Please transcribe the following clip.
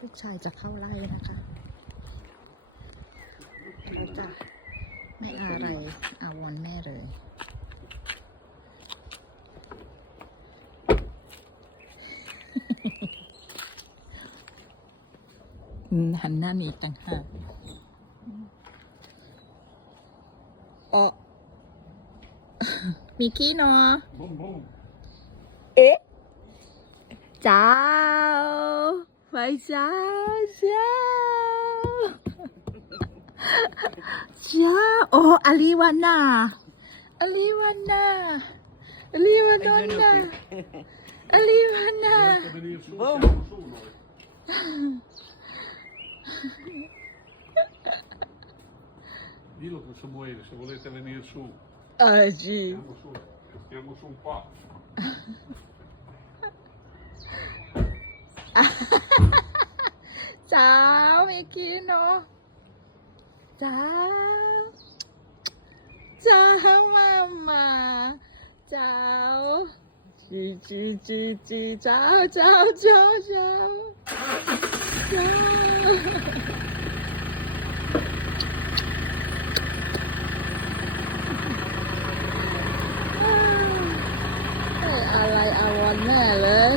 ลูกชายจะเข้าไล่นะคะเขาจะไม่อะไรอาวรณ์แม่เลยอืมหันหน้าหนีอีกต่างหากโอมีขี้เนาะ Bom, bom. เอ๊ะเจ้าไปเจ้าเจ้าเจ้าโอ้อาลีวานาอาลีวานาอาลีวานนนาอาลีวานา จ้าเมกี้เนาะจ้าจ้าแม่มาจ้าจีจีจีจีจ้าจ้าจ้าจ้าจ้าอะไรอาวรแน่เลย